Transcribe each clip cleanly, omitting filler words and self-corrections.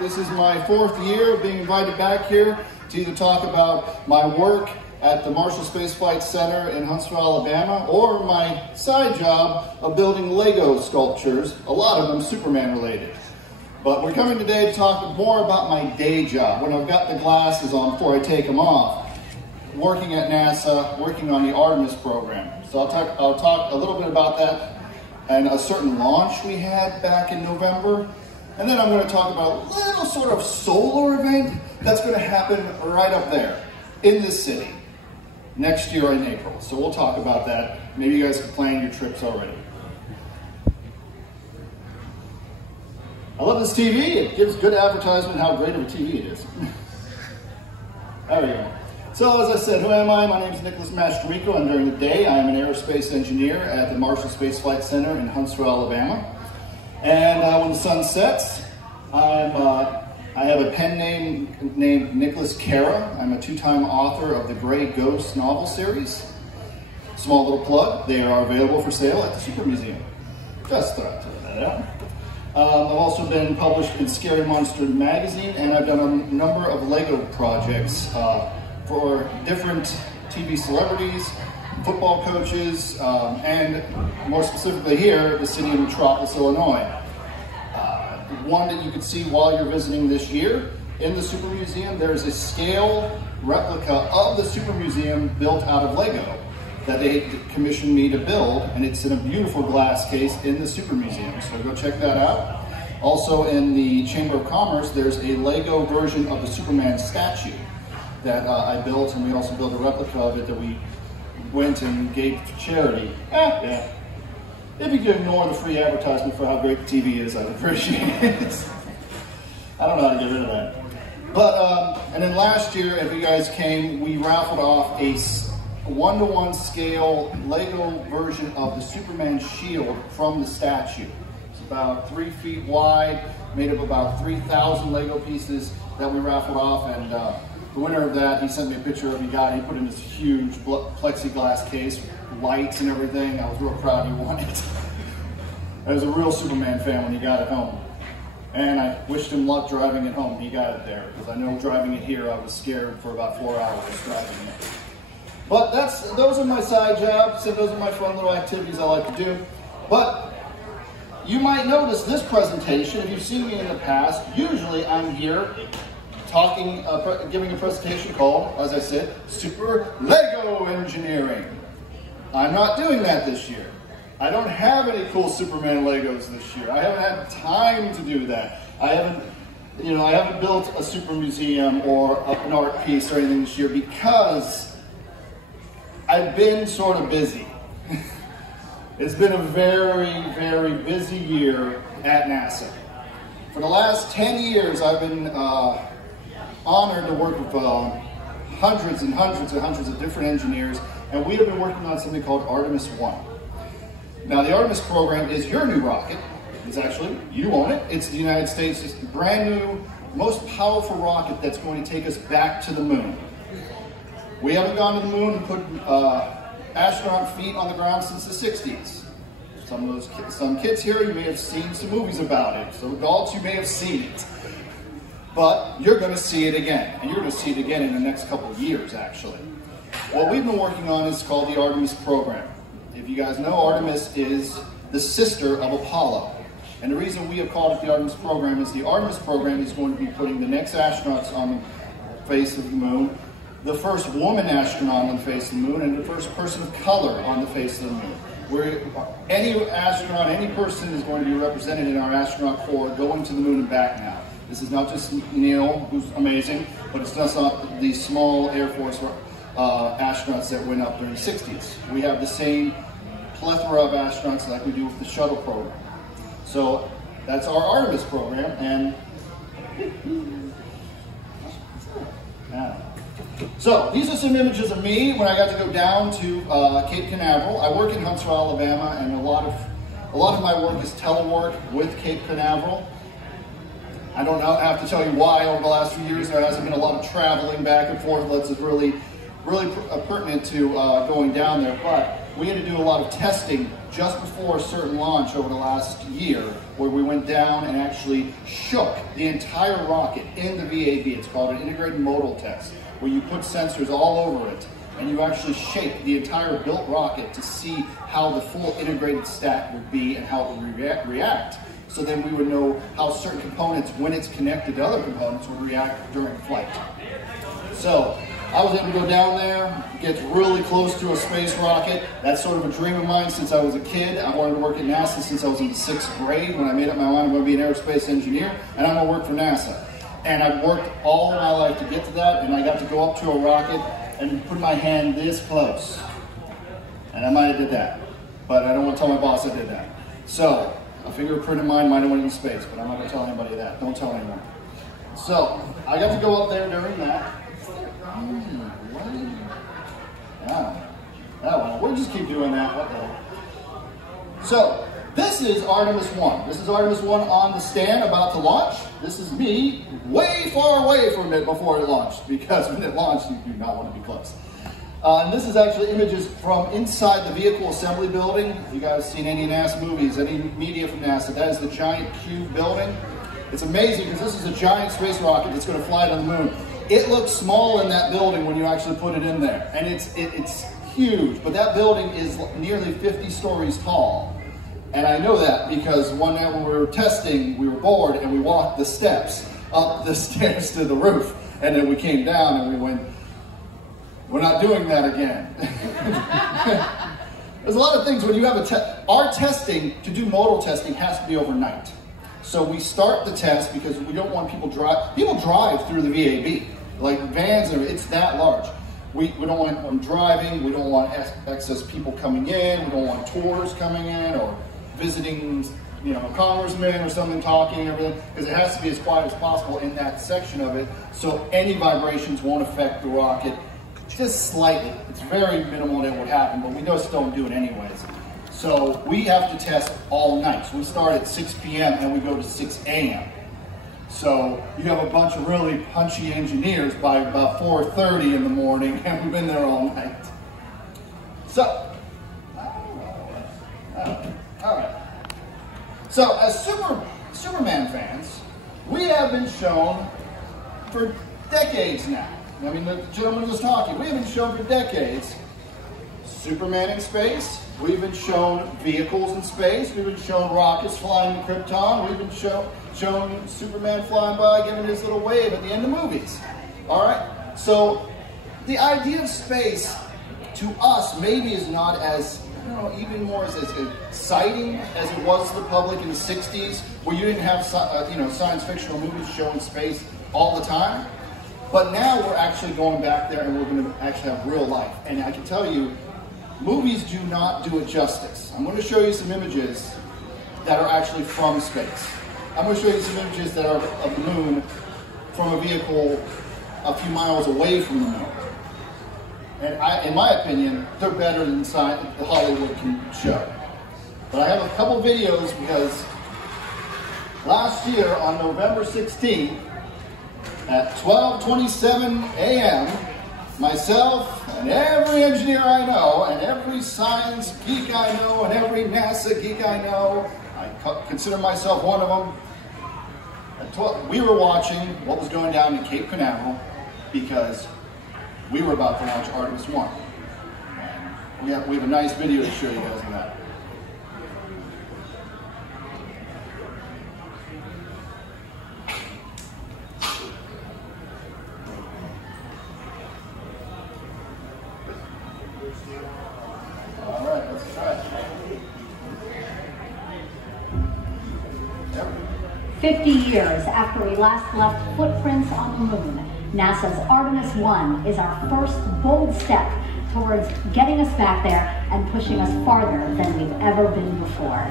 This is my fourth year of being invited back here to either talk about my work at the Marshall Space Flight Center in Huntsville, Alabama, or my side job of building Lego sculptures, a lot of them Superman related. But we're coming today to talk more about my day job, when I've got the glasses on before I take them off, working at NASA, working on the Artemis program. So I'll talk a little bit about that and a certain launch we had back in November. And then I'm going to talk about a little sort of solar event that's going to happen right up there in this city next year in April. So we'll talk about that. Maybe you guys can plan your trips already. I love this TV. It gives good advertisement how great of a TV it is. There we go. So as I said, who am I? My name is Nicholas Mastramico, and during the day I am an aerospace engineer at the Marshall Space Flight Center in Huntsville, Alabama. And when the sun sets, I have a pen name named Nicholas Cara. I'm a two-time author of the Gray Ghost novel series. Small little plug, they are available for sale at the Super Museum. Just thought I'd throw that out. I've also been published in Scary Monster magazine, and I've done a number of Lego projects for different TV celebrities, football coaches, and more specifically here, the city of Metropolis, Illinois. One that you can see while you're visiting this year in the Super Museum, there's a scale replica of the Super Museum built out of Lego that they commissioned me to build, and it's in a beautiful glass case in the Super Museum, so go check that out. Also in the Chamber of Commerce, there's a Lego version of the Superman statue that I built, and we also built a replica of it that we went and gave to charity. Yeah. If you could ignore the free advertisement for how great the TV is, I'd appreciate it. I don't know how to get rid of that. But, and then last year, if you guys came, we raffled off a 1-to-1 scale Lego version of the Superman shield from the statue. It's about 3 feet wide, made of about 3,000 Lego pieces that we raffled off, and the winner of that, he sent me a picture of he got. He put in this huge plexiglass case, lights and everything. I was real proud he won it. I was a real Superman fan when he got it home. And I wished him luck driving it home. He got it there, because I know driving it here, I was scared for about 4 hours driving it. But those are my side jobs, and those are my fun little activities I like to do. But you might notice this presentation, if you've seen me in the past, usually I'm here talking, giving a presentation called, as I said, Super Lego Engineering. I'm not doing that this year. I don't have any cool Superman Legos this year. I haven't had time to do that. I haven't built a super museum or an art piece or anything this year because I've been sort of busy. It's been a very, very busy year at NASA. For the last 10 years, I've been honored to work with hundreds and hundreds and hundreds of different engineers, and we have been working on something called Artemis 1. Now, the Artemis program is your new rocket. It's actually, you own it. It's the United States' brand new, most powerful rocket that's going to take us back to the moon. We haven't gone to the moon and put astronaut feet on the ground since the 60s. Some kids here, you may have seen some movies about it. Some adults, you may have seen it. But you're going to see it again, and you're going to see it again in the next couple of years, actually. What we've been working on is called the Artemis program. If you guys know, Artemis is the sister of Apollo. And the reason we have called it the Artemis program is the Artemis program is going to be putting the next astronauts on the face of the moon, the first woman astronaut on the face of the moon, and the first person of color on the face of the moon. Where any astronaut, any person is going to be represented in our astronaut corps going to the moon and back now. This is not just Neil, who's amazing, but it's not the small Air Force astronauts that went up during the 60s. We have the same plethora of astronauts like we do with the shuttle program. So that's our Artemis program, and so these are some images of me when I got to go down to Cape Canaveral. I work in Huntsville, Alabama, and a lot of my work is telework with Cape Canaveral. I don't know, I have to tell you why over the last few years there hasn't been a lot of traveling back and forth that's really pertinent to going down there, but we had to do a lot of testing just before a certain launch over the last year, where we went down and actually shook the entire rocket in the VAB. It's called an integrated modal test, where you put sensors all over it and you actually shake the entire built rocket to see how the full integrated stack would be and how it would react. So then we would know how certain components, when it's connected to other components, would react during flight. So I was able to go down there, get really close to a space rocket. That's sort of a dream of mine since I was a kid. I wanted to work at NASA since I was in the 6th grade, when I made up my mind I'm going to be an aerospace engineer, and I'm going to work for NASA. And I've worked all my life to get to that, and I got to go up to a rocket and put my hand this close. And I might have did that, but I don't want to tell my boss I did that. So a fingerprint of mine might have went into space, but I'm not going to tell anybody that. Don't tell anyone. So I got to go up there during that. Yeah. Well, we'll just keep doing that. What the hell? So this is Artemis 1. This is Artemis 1 on the stand about to launch. This is me way far away from it before it launched, because when it launched, you do not want to be close. And this is actually images from inside the vehicle assembly building. If you guys seen any NASA movies, any media from NASA, that is the giant cube building. It's amazing because this is a giant space rocket that's going to fly to the moon. It looks small in that building when you actually put it in there, and it's huge, but that building is nearly 50 stories tall. And I know that because one night when we were testing, we were bored and we walked the steps up the stairs to the roof, and then we came down and we went, we're not doing that again. There's a lot of things when you have our testing, to do modal testing, has to be overnight. So we start the test because we don't want people drive through the VAB, like vans, it's that large. We don't want them driving, we don't want excess people coming in, we don't want tours coming in or visiting, you know, a congressman or something talking, everything, because it has to be as quiet as possible in that section of it, so any vibrations won't affect the rocket, just slightly. It's very minimal that would happen, but we just don't do it anyways. So we have to test all night. So we start at 6 p.m. and we go to 6 a.m. So you have a bunch of really punchy engineers by about 4:30 in the morning, and we've been there all night. So, all right. So as Superman fans, we have been shown for decades now. I mean, the gentleman was talking. We have been shown for decades Superman in space. We've been shown vehicles in space. We've been shown rockets flying to Krypton. We've been shown Superman flying by, giving his little wave at the end of movies. All right? So the idea of space, to us, maybe is not as, I don't know, even more as exciting as it was to the public in the 60s, where you didn't have science fictional movies showing space all the time. But now we're actually going back there and we're going to actually have real life. And I can tell you, movies do not do it justice. I'm going to show you some images that are actually from space. I'm going to show you some images that are of the moon from a vehicle a few miles away from the moon. And in my opinion, they're better than the Hollywood can show. But I have a couple videos because last year on November 16th at 12:27 a.m., myself and every engineer I know, and every science geek I know, and every NASA geek I know, I consider myself one of them, we were watching what was going down in Cape Canaveral because we were about to launch Artemis 1. And we have a nice video to show you guys of that. All right, let's try it. 50 years after we last left footprints on the moon, NASA's Artemis 1 is our first bold step towards getting us back there and pushing us farther than we've ever been before.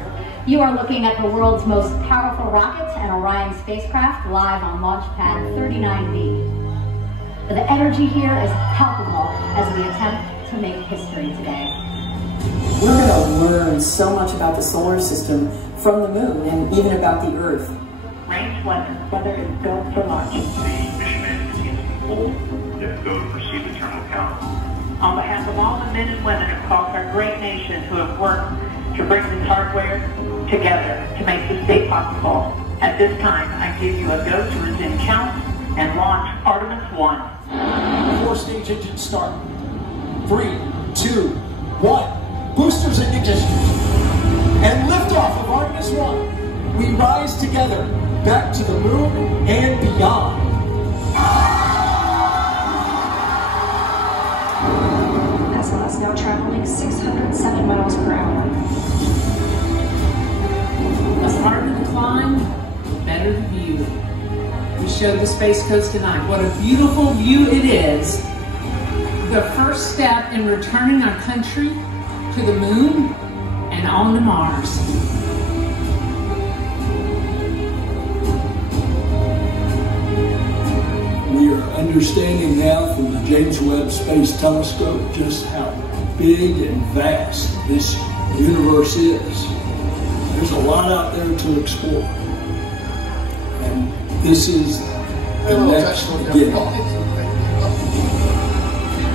You are looking at the world's most powerful rocket and Orion spacecraft live on Launch Pad 39B. The energy here is palpable as we attempt to make history today. We're going to learn so much about the solar system from the moon and even about the Earth. Range weather is built for launch. The mission is full. Let's go to proceed the terminal count. On behalf of all the men and women across our great nation who have worked to bring this hardware together to make this day possible. At this time, I give you a go to resume count and launch Artemis 1. 4-stage engine start. 3, 2, 1. Boosters in ignition. And liftoff of Artemis 1. We rise together back to the moon and beyond. NASA is now traveling 607 miles per hour. The harder the climb, the better the view. We showed the Space Coast tonight. What a beautiful view it is. The first step in returning our country to the moon and on to Mars. We are understanding now from the James Webb Space Telescope just how big and vast this universe is. There's a lot out there to explore. And this is the next beginning.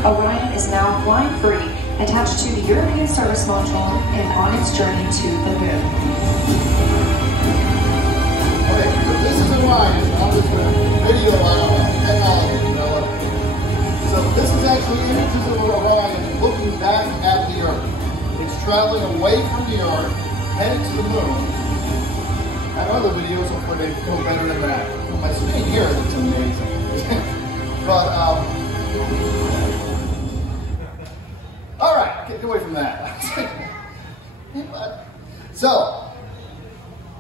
Orion is now flying free, attached to the European Service Module and on its journey to the moon. Okay, so this is Orion. I'm just going to video technology. So this is actually images of Orion looking back at the Earth. It's traveling away from the Earth, headed to the moon. And other videos will put it go better than that. My screen here looks amazing. But all right, get away from that. So,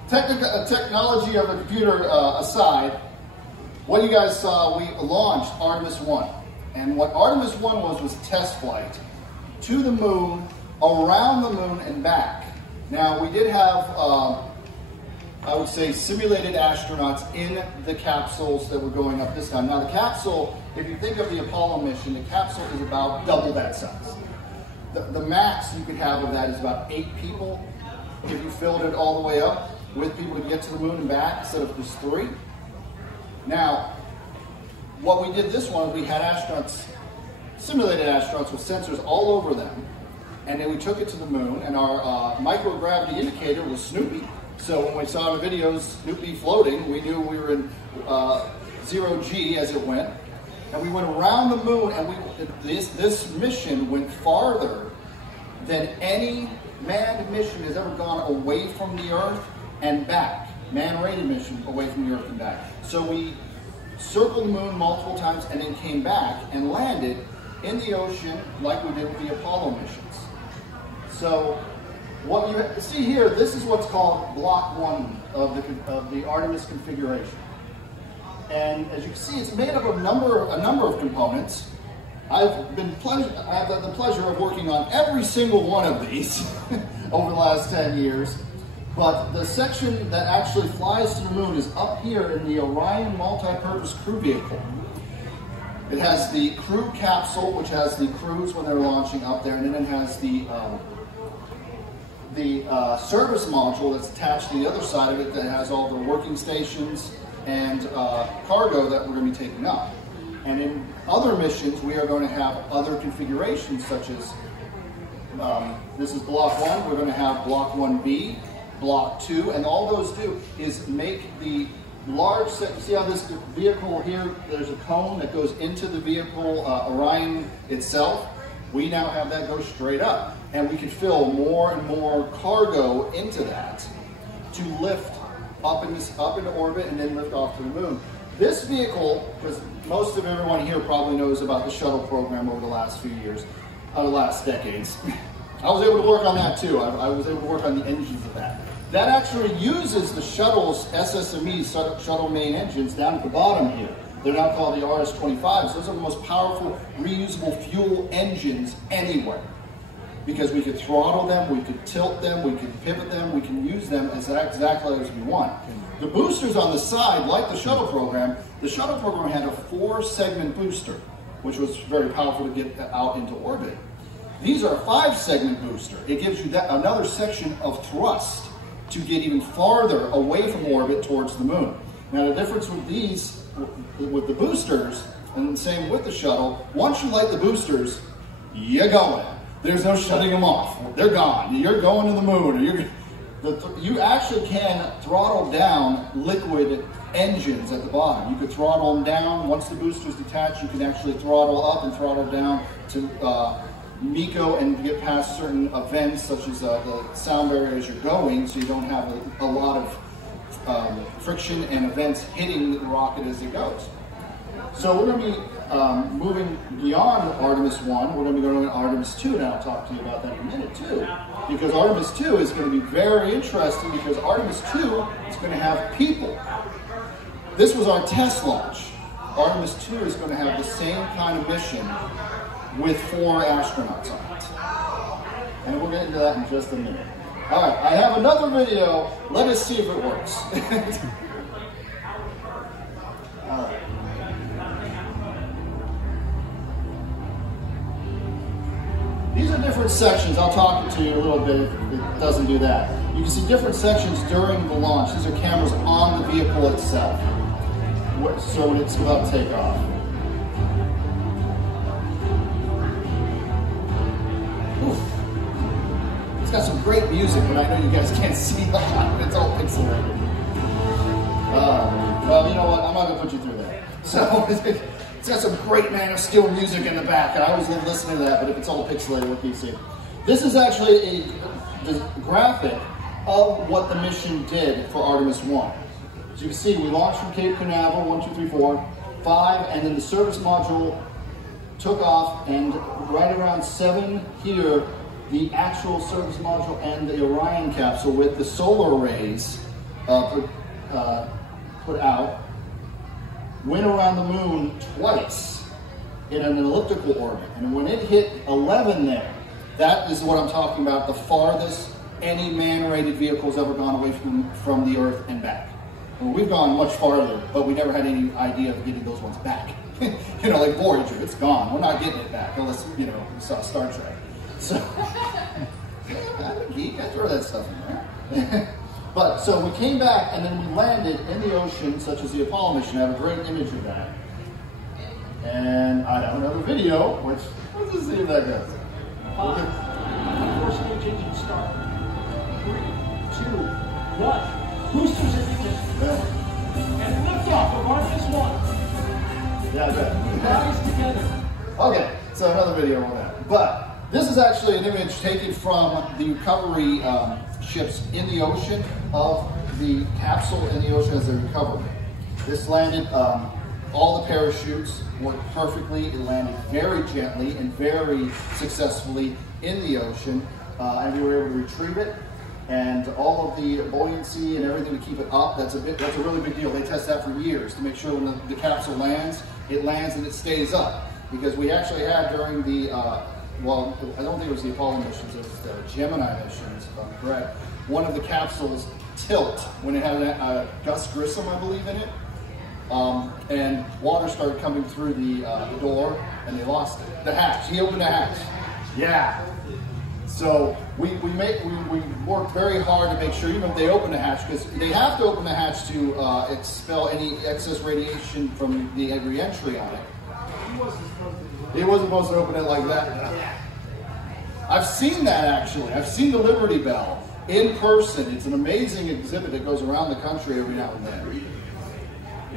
technology of a computer aside, what you guys saw, we launched Artemis 1. And what Artemis 1 was test flight to the moon, around the moon, and back. Now, we did have, I would say, simulated astronauts in the capsules that were going up this time. Now, the capsule, if you think of the Apollo mission, the capsule is about double that size. The max you could have of that is about 8 people if you filled it all the way up with people to get to the moon and back instead of just 3. Now, what we did this one, we had astronauts, simulated astronauts with sensors all over them, and then we took it to the moon, and our microgravity indicator was Snoopy. So when we saw the videos, Snoopy floating, we knew we were in 0G as it went. And we went around the moon, and this mission went farther than any manned mission has ever gone away from the Earth and back. Man-rated mission away from the Earth and back. So we circled the moon multiple times and then came back and landed in the ocean like we did with the Apollo missions. So what you see here, this is what's called Block 1 of the Artemis configuration. And as you can see, it's made up of a number of components. I have the pleasure of working on every single one of these over the last 10 years. But the section that actually flies to the moon is up here in the Orion multi-purpose crew vehicle. It has the crew capsule, which has the crews when they're launching up there, and then it has the service module that's attached to the other side of it that has all the working stations and cargo that we're going to be taking up. And in other missions, we are going to have other configurations, such as, this is Block 1, we're going to have Block 1B, Block 2, and all those do is make the large set. See how this vehicle here, there's a cone that goes into the vehicle, Orion itself. We now have that go straight up, and we can fill more and more cargo into that to lift up into orbit and then lift off to the moon. This vehicle, because most of everyone here probably knows about the shuttle program over the last few years, the last decades. I was able to work on that too. I was able to work on the engines of that. That actually uses the shuttle's SSME, shuttle main engines, down at the bottom here. They're now called the RS-25s. Those are the most powerful reusable fuel engines anywhere. Because we could throttle them, we could tilt them, we could pivot them, we can use them exactly as we want. The boosters on the side, like the shuttle program had a 4-segment booster, which was very powerful to get out into orbit. These are a 5-segment booster. It gives you another section of thrust to get even farther away from orbit towards the moon. Now the difference with these, with the boosters, and the same with the shuttle, once you light the boosters, you're going. There's no shutting them off. They're gone. You're going to the moon. Or you actually can throttle down liquid engines at the bottom. You could throttle them down. Once the booster's detached, you can actually throttle up and throttle down to MECO and get past certain events, such as the sound barrier as you're going, so you don't have a lot of friction and events hitting the rocket as it goes. So we're going to be moving beyond Artemis 1. We're going to be going to Artemis 2, and I'll talk to you about that in a minute too. Because Artemis 2 is going to be very interesting, because Artemis 2 is going to have people. This was our test launch. Artemis 2 is going to have the same kind of mission with 4 astronauts on it. And we'll get into that in just a minute. All right, I have another video. Let us see if it works. All right. These are different sections. I'll talk to you a little bit if it doesn't do that. You can see different sections during the launch. These are cameras on the vehicle itself. So when it's about to take off. Oof. It's got some great music, but I know you guys can't see a lot. It's all pixelated. Well, you know what? I'm not going to put you through that. So it's got some great Man of Steel music in the back. I always love listening to that, but if it's all pixelated, what can you see? This is actually the graphic of what the mission did for Artemis 1. As you can see, we launched from Cape Canaveral, 1, 2, 3, 4, 5, and then the service module took off, and right around 7 here, the actual service module and the Orion capsule with the solar arrays put out, went around the moon twice in an elliptical orbit. And when it hit 11 there, that is what I'm talking about, the farthest any man-rated vehicle's ever gone away from the Earth and back. Well, we've gone much farther, but we never had any idea of getting those ones back. You know, like Voyager, it's gone. We're not getting it back unless, you know, we saw Star Trek. So, I'm a geek, I throw that stuff in there. But, so we came back and then we landed in the ocean, such as the Apollo mission. I have a great image of that. And I have another video, which, let's just see if that goes. Force engine start. 3, 2, 1. Boosters in ignition. And liftoff of Artemis 1. Yeah, good. Bodies together. Okay, so another video on that. But this is actually an image taken from the recovery ships in the ocean of the capsule in the ocean as they recovered. This landed, all the parachutes worked perfectly. It landed very gently and very successfully in the ocean, and we were able to retrieve it. And all of the buoyancy and everything to keep it up, that's a really big deal. They test that for years to make sure when the capsule lands, it lands and it stays up. Because we actually had during the, well, I don't think it was the Apollo missions, it was the Gemini missions, if I'm correct. One of the capsules tilt when it had a Gus Grissom, I believe, in it. And water started coming through the door and they lost it. The hatch, he opened the hatch. Yeah. So we worked very hard to make sure, even if they open the hatch, because they have to open the hatch to expel any excess radiation from the re-entry on it. He wasn't supposed to open it like that. I've seen that actually. I've seen the Liberty Bell in person. It's an amazing exhibit that goes around the country every now and then.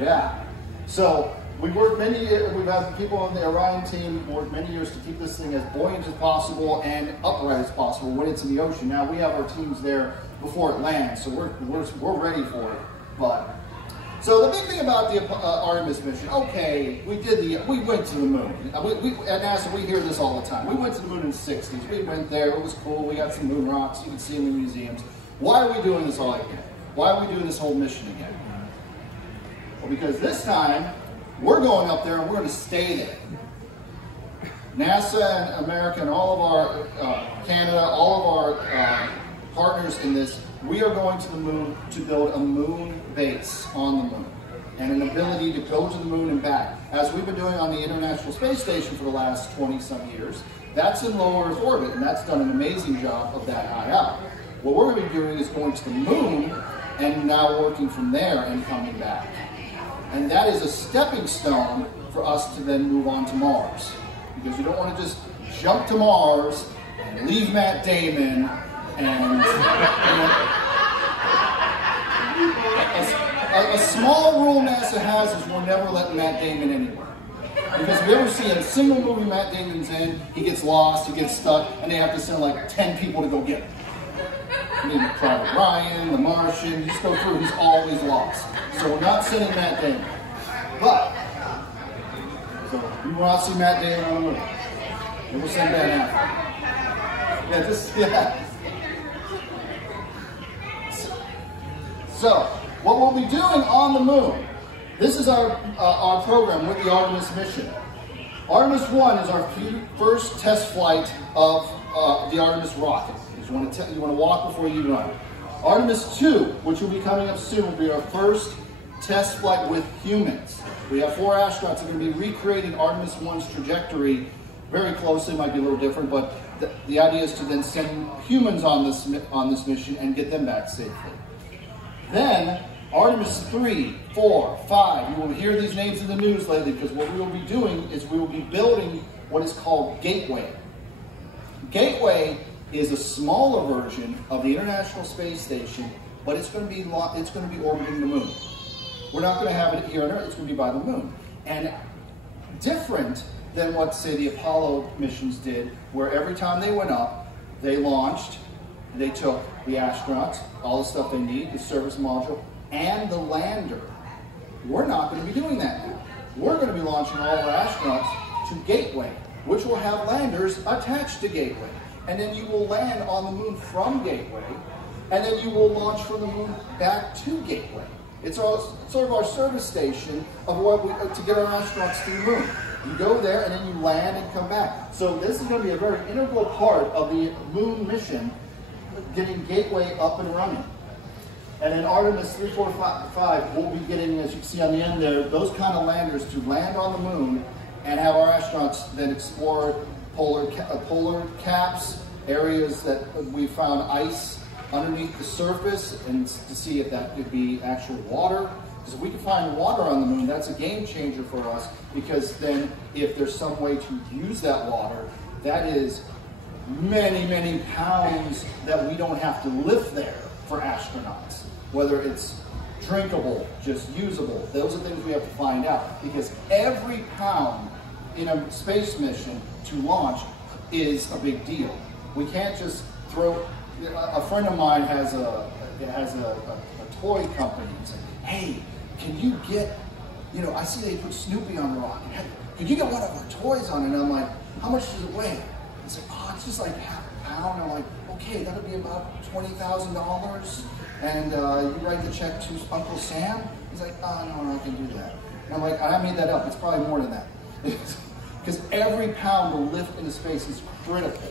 Yeah. So we've had people on the Orion team work many years to keep this thing as buoyant as possible and upright as possible when it's in the ocean. Now we have our teams there before it lands, so we're ready for it. But so the big thing about the Artemis mission, okay, we went to the moon. At NASA, we hear this all the time. We went to the moon in the 60s. We went there. It was cool. We got some moon rocks. You can see in the museums. Why are we doing this all again? Why are we doing this whole mission again? Well, because this time, we're going up there and we're going to stay there. NASA and America and all of our, Canada, all of our partners in this, we are going to the moon to build a moon base on the moon and an ability to go to the moon and back. As we've been doing on the International Space Station for the last 20-some years, that's in low Earth orbit, and that's done an amazing job of that high up. What we're going to be doing is going to the moon and now working from there and coming back. And that is a stepping stone for us to then move on to Mars. Because you don't want to just jump to Mars and leave Matt Damon and a small rule NASA has is we'll never let Matt Damon anywhere. Because if you ever see a single movie Matt Damon's in, he gets lost, he gets stuck, and they have to send like 10 people to go get him. I mean, Private Ryan, The Martian, you just go through, he's always lost. So we're not sending Matt Damon. But, so you will not see Matt Damon on the movie. And we'll send Ben Affleck. Yeah, just, yeah. So, what we'll be doing on the moon, this is our program with the Artemis mission. Artemis 1 is our first test flight of the Artemis rocket. You want to walk before you run. Artemis 2, which will be coming up soon, will be our first test flight with humans. We have 4 astronauts that are going to be recreating Artemis 1's trajectory very closely. It might be a little different, but the idea is to then send humans on this mission and get them back safely. Then Artemis 3, 4, 5, you will hear these names in the news lately because what we will be doing is we will be building what is called Gateway. Gateway is a smaller version of the International Space Station, but it's going to be orbiting the moon. We're not going to have it here on Earth, it's going to be by the moon. And different than what, say, the Apollo missions did, where every time they went up, they launched, they took the astronauts, all the stuff they need, the service module, and the lander. We're not going to be doing that now. We're going to be launching all of our astronauts to Gateway, which will have landers attached to Gateway. And then you will land on the moon from Gateway, and then you will launch from the moon back to Gateway. It's sort of our service station of to get our astronauts to the moon. You go there, and then you land and come back. So this is going to be a very integral part of the moon mission, getting Gateway up and running. And in Artemis 3, 4, 5, we'll be getting, as you can see on the end there, those kind of landers to land on the moon and have our astronauts then explore polar caps, areas that we found ice underneath the surface, and to see if that could be actual water. Because if we can find water on the moon, that's a game changer for us, because then if there's some way to use that water, that is many, many pounds that we don't have to lift there for astronauts. Whether it's drinkable, just usable, those are things we have to find out, because every pound in a space mission to launch is a big deal. We can't just throw. A friend of mine has a toy company and said, "Hey, can you get? I see they put Snoopy on the rocket. Can you get one of our toys on it?" And I'm like, "How much does it weigh?" He said, "Oh, it's just like half a pound." I'm like, "Okay, that'll be about $20,000." And you write the check to Uncle Sam? He's like, "Oh, no, I can do that." And I'm like, "I made that up. It's probably more than that." Because every pound to lift into space is critical.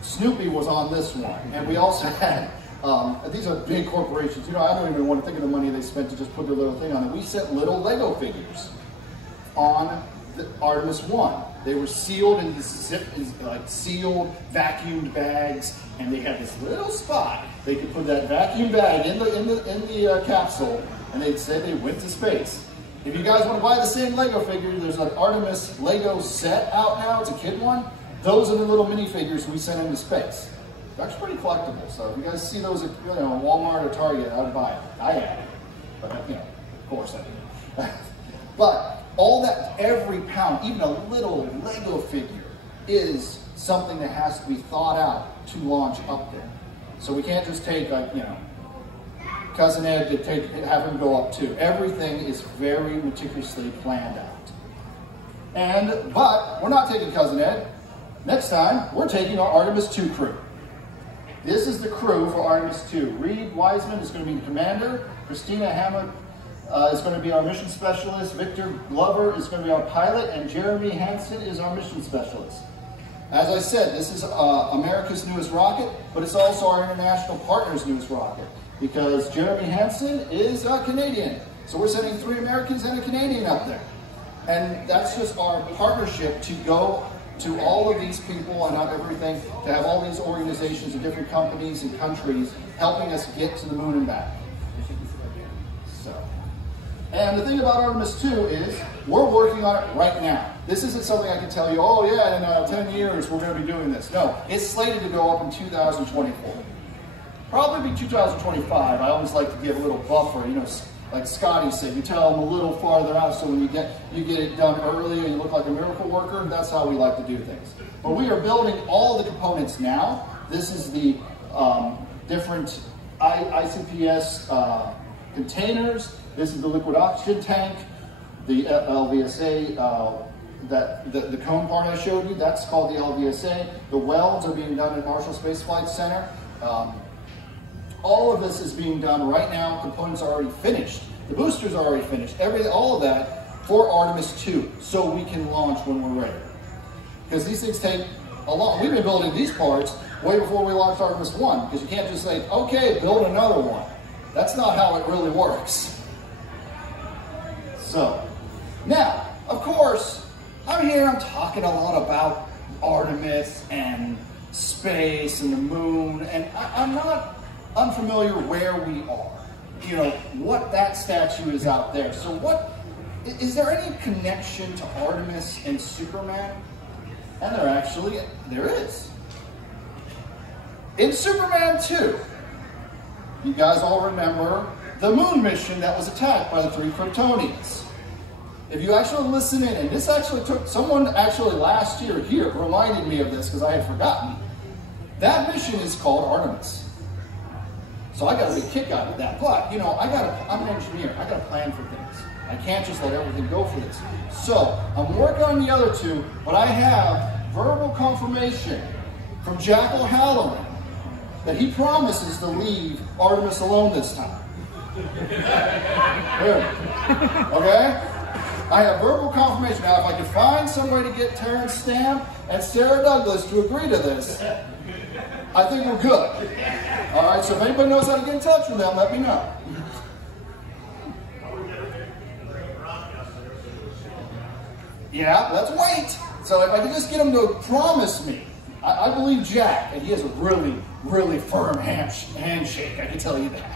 Snoopy was on this one. And we also had, these are big corporations. I don't even want to think of the money they spent to just put their little thing on it. We sent little Lego figures on the Artemis 1. They were sealed in sealed, vacuumed bags, and they had this little spot. They could put that vacuum bag in the capsule, and they'd say they went to space. If you guys want to buy the same Lego figure, there's an Artemis Lego set out now. It's a kid one. Those are the little minifigures we sent into space. They're actually pretty collectible. So if you guys see those at Walmart or Target, I'd buy it. I had it, but of course I did. But all that, every pound, even a little Lego figure, is something that has to be thought out to launch up there. So we can't just take Cousin Ed to have him go up too. Everything is very meticulously planned out. But we're not taking Cousin Ed. Next time, we're taking our Artemis 2 crew. This is the crew for Artemis 2. Reed Wiseman is going to be the commander. Christina Hammett is going to be our mission specialist. Victor Glover is going to be our pilot. And Jeremy Hansen is our mission specialist. As I said, this is America's newest rocket, but it's also our international partner's newest rocket, because Jeremy Hansen is a Canadian. So we're sending 3 Americans and a Canadian up there. And that's just our partnership to go to all of these people and everything, to have all these organizations and different companies and countries helping us get to the moon and back. So, And the thing about Artemis 2 is we're working on it right now. This isn't something I can tell you, oh yeah, in 10 years we're going to be doing this. No, it's slated to go up in 2024. Probably be 2025. I always like to give a little buffer, you know, like Scotty said, you tell them a little farther out so when you get it done early and you look like a miracle worker. That's how we like to do things. But we are building all the components now. This is the different ICPS containers. This is the liquid oxygen tank, the LVSA, the cone part I showed you, that's called the LVSA. The welds are being done at Marshall Space Flight Center. All of this is being done right now. Components are already finished. The boosters are already finished. All of that for Artemis 2, so we can launch when we're ready. Because these things take a lot. We've been building these parts way before we launched Artemis 1, because you can't just say, okay, build another one. That's not how it really works. So, now, of course, I'm here, I'm talking a lot about Artemis and space and the moon, and I'm not unfamiliar where we are. You know, what that statue is out there. So is there any connection to Artemis and Superman? And there is. In Superman 2, you guys all remember the moon mission that was attacked by the 3 Kryptonians. If you actually listen in, and this actually took, someone actually last year here reminded me of this because I had forgotten. That mission is called Artemis. So I got a big kick out of that. But, you know, I'm an engineer. I got to plan for things. I can't just let everything go for this. So I'm working on the other 2, but I have verbal confirmation from Jack O'Halloran that he promises to leave Artemis alone this time. Good. Okay? I have verbal confirmation. Now, if I can find some way to get Terrence Stamp and Sarah Douglas to agree to this, I think we're good. All right, so if anybody knows how to get in touch with them, let me know. Yeah, let's wait. So if I can just get them to promise me, I believe Jack, and he has a really, really firm handshake, I can tell you that.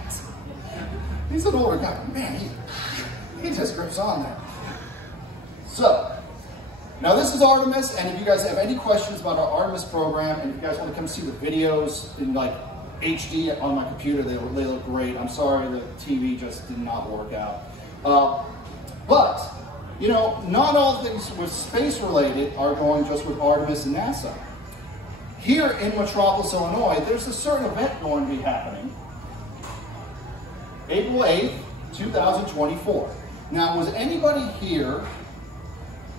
He's an older guy, man, he just grips on there. So, now this is Artemis, and if you guys have any questions about our Artemis program, and if you guys want to come see the videos in like HD on my computer, they look great. I'm sorry the TV just did not work out. But, you know, not all things with space related are going just with Artemis and NASA. Here in Metropolis, Illinois, there's a certain event going to be happening. April 8th, 2024. Now, was anybody here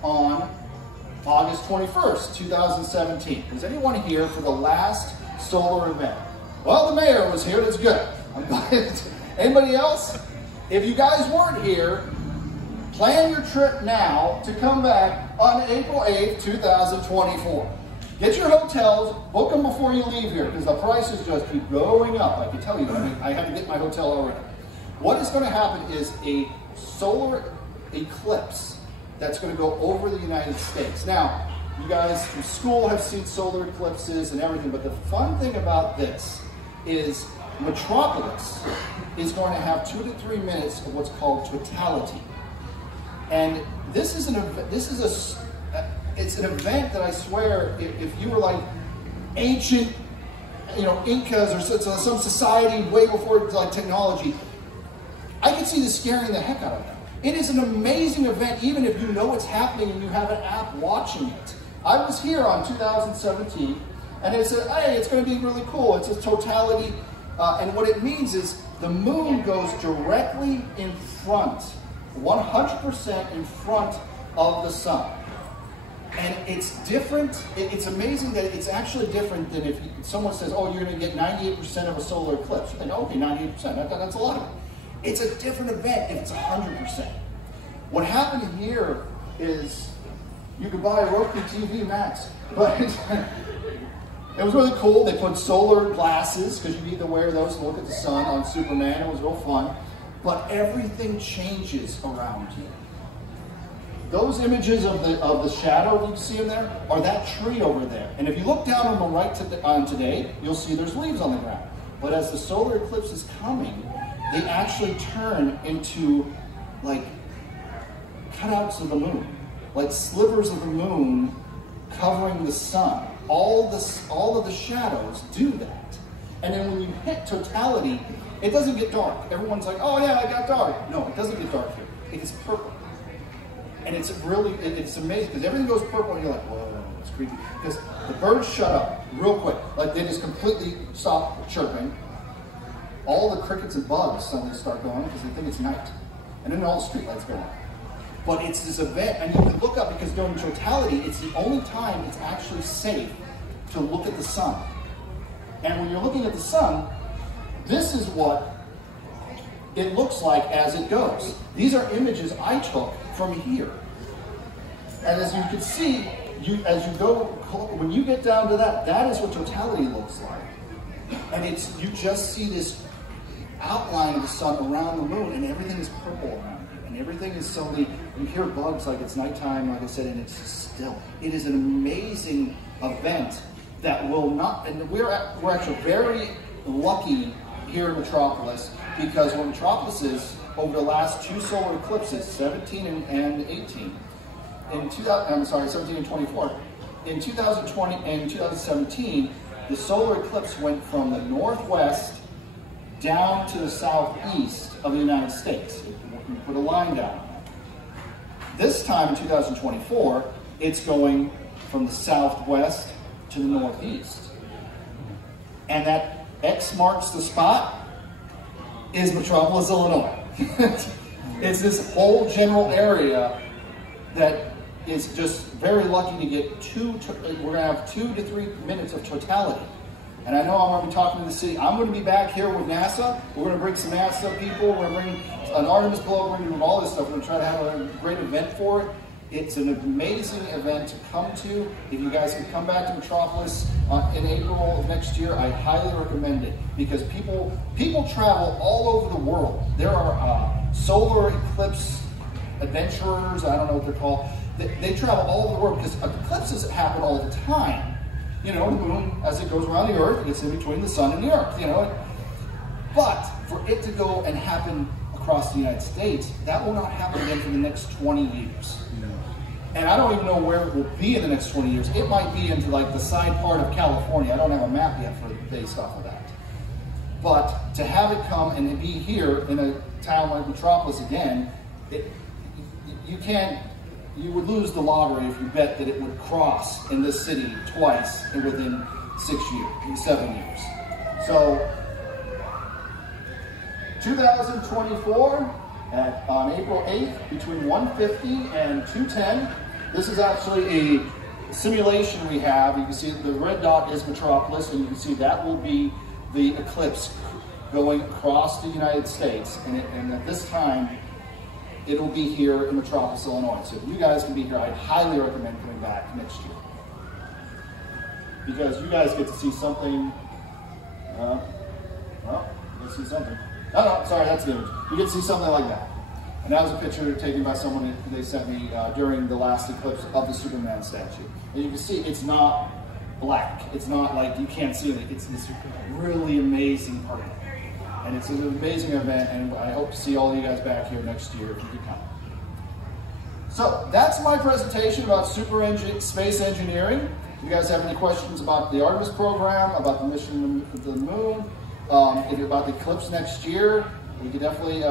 on August 21st, 2017? Was anyone here for the last solar event? Well, the mayor was here, that's good. Anybody else? If you guys weren't here, plan your trip now to come back on April 8th, 2024. Get your hotels, book them before you leave here, because the prices just keep going up. I can tell you, I had to get my hotel already. What is going to happen is a solar eclipse that's going to go over the United States. Now, you guys from school have seen solar eclipses and everything, but the fun thing about this is Metropolis is going to have 2 to 3 minutes of what's called totality. And this is it's an event that I swear, if you were like ancient, you know, Incas or some society way before like technology, I could see this scaring the heck out of them. It is an amazing event, even if you know it's happening and you have an app watching it. I was here on 2017, and they said, hey, it's going to be really cool. It's a totality, and what it means is the moon goes directly in front, 100% in front of the sun. And it's different. It's amazing that it's actually different than if someone says, oh, you're going to get 98% of a solar eclipse. You think, okay, 98%, that's a lot of it. It's a different event if it's 100%. What happened here is you could buy a Roku TV Max, but it was really cool. They put solar glasses, because you need to wear those to look at the sun on Superman. It was real fun. But everything changes around you. Those images of the shadow, you see them there, are that tree over there. And if you look down on the right on today, you'll see there's leaves on the ground. But as the solar eclipse is coming, they actually turn into like cutouts of the moon, like slivers of the moon covering the sun. All of the shadows do that. And then when you hit totality, it doesn't get dark. Everyone's like, oh yeah, it got dark. No, it doesn't get dark here. It gets purple. And it's really, it's amazing, because everything goes purple and you're like, whoa, it's creepy. Because the birds shut up real quick. Like they just completely stop chirping. All the crickets and bugs suddenly start going because they think it's night. And then all the street lights go on. But it's this event, and you can look up, because during totality, it's the only time it's actually safe to look at the sun. And when you're looking at the sun, this is what it looks like as it goes. These are images I took from here. And as you can see, as you go, when you get down to that, that is what totality looks like. And it's, you just see this outline of the sun around the moon, and everything is purple around you. And everything is suddenly, you hear bugs like it's nighttime, like I said, and it's just still. It is an amazing event that will not, and we're actually very lucky here in Metropolis, because what Metropolis is, over the last two solar eclipses, 17 and 18, in 17 and 24, in 2020 and 2017, the solar eclipse went from the northwest down to the southeast of the United States. We put a line down. This time in 2024, it's going from the southwest to the northeast. And that X marks the spot is Metropolis, Illinois. It's this whole general area that is just very lucky to get we're going to have 2 to 3 minutes of totality. And I know I'm going to be talking to the city. I'm going to be back here with NASA. We're going to bring some NASA people. We're going to bring an Artemis globe. We're going to do all this stuff. We're going to try to have a great event for it. It's an amazing event to come to. If you guys can come back to Metropolis in April of next year, I highly recommend it, because people travel all over the world. There are solar eclipse adventurers, I don't know what they're called. They travel all over the world, because eclipses happen all the time. You know, the moon, as it goes around the Earth, it's in between the sun and the Earth, you know. But for it to go and happen across the United States, that will not happen again for the next 20 years. And I don't even know where it will be in the next 20 years. It might be into like the side part of California. I don't have a map yet based off of that. But to have it come and be here in a town like Metropolis again, you would lose the lottery if you bet that it would cross in this city twice within 7 years. So 2024 on April 8th between 1:50 and 2:10. This is actually a simulation we have. You can see the red dot is Metropolis, and you can see that will be the eclipse going across the United States. And at this time, it will be here in Metropolis, Illinois. So if you guys can be here, I'd highly recommend coming back next year, because you guys get to see something. Well, you get to see something. Oh, no, sorry, that's the image. You get to see something like that. And that was a picture taken by someone they sent me during the last eclipse of the Superman statue. And you can see it's not black. It's not like you can't see it. It's this really amazing purple. And it's an amazing event, and I hope to see all of you guys back here next year if you can come. So that's my presentation about space engineering. If you guys have any questions about the Artemis program, about the mission to the moon, about the eclipse next year, we could definitely,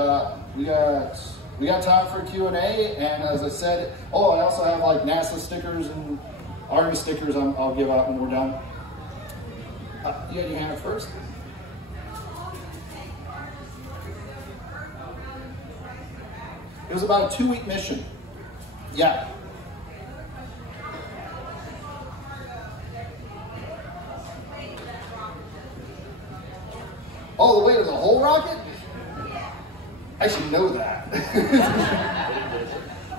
we got time for Q&A, and as I said, I also have like NASA stickers and Artemis stickers I'll give out when we're done. You had your hand up first? It was about a 2-week mission. Yeah. Oh, the weight of the whole rocket? I should know that.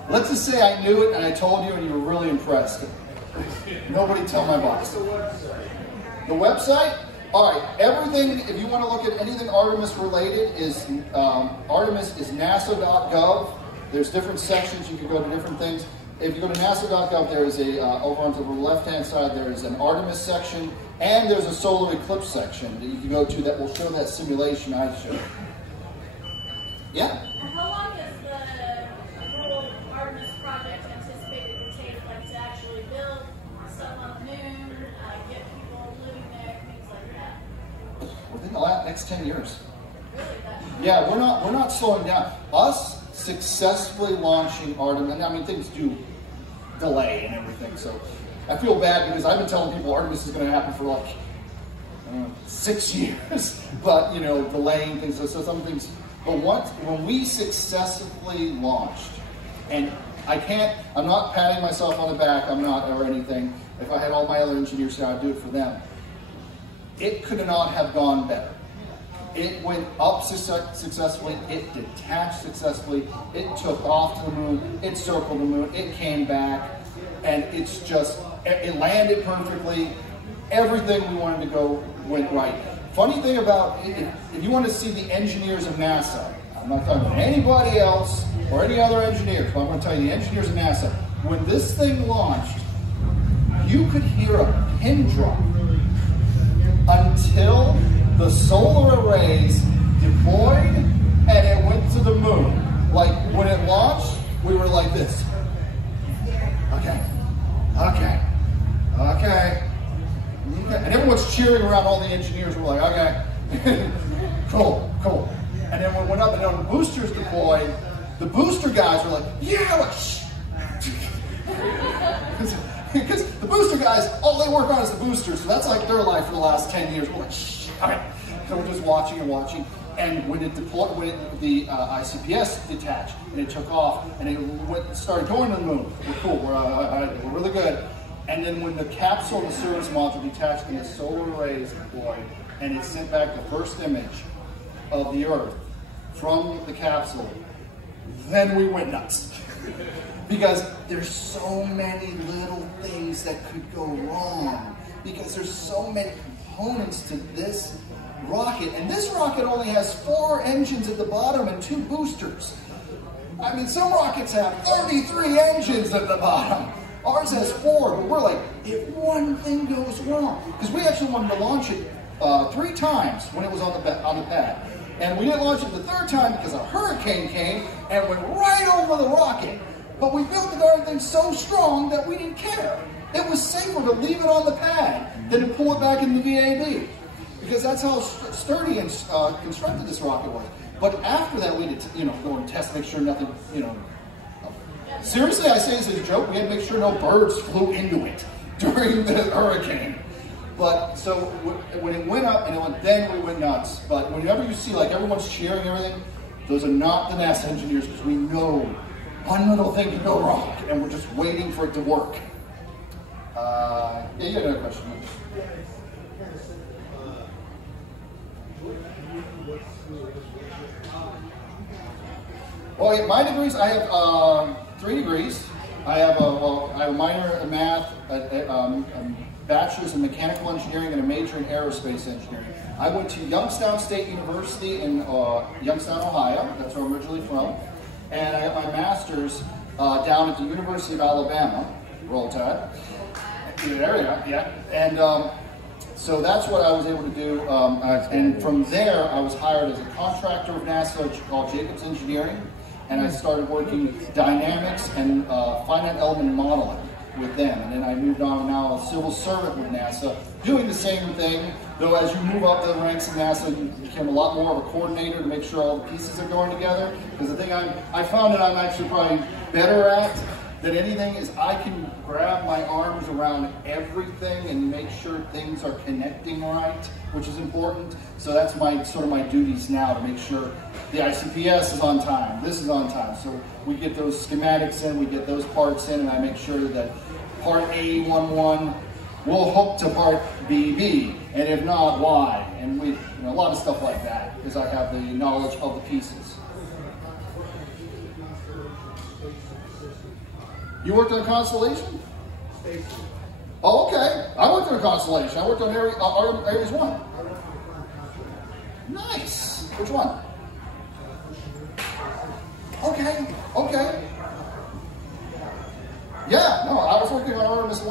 Let's just say I knew it and I told you and you were really impressed. Nobody tell my boss. The website? All right, everything, if you want to look at anything Artemis related, is Artemis is nasa.gov. There's different sections, you can go to different things. If you go to nasa.gov, there is over on the left-hand side, there is an Artemis section, and there's a solar eclipse section that you can go to that will show that simulation I showed. Yeah? How long is the that next 10 years. Yeah, we're not slowing down. Us successfully launching Artemis, and I mean things do delay and everything, so I feel bad because I've been telling people Artemis is going to happen for like 6 years, but you know, delaying things. So some things. But when we successfully launched, and I'm not patting myself on the back. I'm not or anything. If I had all my other engineers here, I'd do it for them. It could not have gone better. It went up successfully, it detached successfully, it took off to the moon, it circled the moon, it came back, and it's just, it landed perfectly. Everything we wanted to go went right. Funny thing about, if you want to see the engineers of NASA, I'm not talking about anybody else or any other engineers, but I'm going to tell you the engineers of NASA, when this thing launched, you could hear a pin drop until the solar arrays deployed and it went to the moon. Like when it launched, we were like this. Okay, okay, okay. And everyone's cheering around, all the engineers were like, okay, cool, cool. And then when it went up and then the boosters deployed, the booster guys were like, yeah, like, shh. Because the booster guys, all they work on is the boosters, so that's like their life for the last 10 years. We're like, shh, all right. So we're just watching and watching. And when it deployed, the ICPS detached and it took off and it started going to the moon, we're cool, we're really good. And then when the capsule and the service module detached and the solar arrays deployed and it sent back the first image of the Earth from the capsule, then we went nuts. Because there's so many little things that could go wrong. Because there's so many components to this rocket. And this rocket only has 4 engines at the bottom and 2 boosters. I mean, some rockets have 33 engines at the bottom. Ours has 4, but we're like, if one thing goes wrong, because we actually wanted to launch it 3 times when it was on the pad. And we didn't launch it the 3rd time because a hurricane came and went right over the rocket. But we built the darn thing so strong that we didn't care. It was safer to leave it on the pad than to pull it back in the VAB. Because that's how sturdy and constructed this rocket was. But after that, we had to, go and test, make sure nothing, Seriously, I say this as a joke, we had to make sure no birds flew into it during the hurricane. But so when it went up and then we went nuts. But whenever you see like everyone's cheering and everything, those are not the NASA engineers because we know one little thing can go wrong and we're just waiting for it to work. Yeah, you got another question. Well, yeah, my degrees, I have 3 degrees. I have a minor in math, a bachelor's in mechanical engineering, and a major in aerospace engineering. I went to Youngstown State University in Youngstown, Ohio. That's where I'm originally from. And I got my master's down at the University of Alabama. Roll Tide. There, yeah. And so that's what I was able to do. And from there, I was hired as a contractor of NASA called Jacobs Engineering. And I started working dynamics and finite element modeling with them. And then I moved on now a civil servant with NASA, doing the same thing. Though as you move up the ranks in NASA, you become a lot more of a coordinator to make sure all the pieces are going together. Because the thing I found that I'm actually probably better at than anything is I can grab my arms around everything and make sure things are connecting right, which is important. So that's sort of my duties now, to make sure the ICPS is on time, this is on time. So we get those schematics in, we get those parts in, and I make sure that part A11 will hook to part BB, and if not, why? And we, a lot of stuff like that, because I have the knowledge of the pieces. You worked on Constellation? Oh, okay. I worked on Constellation. I worked on Ares 1. Nice. Which one? Okay. Okay. Yeah, no, I was working on Ares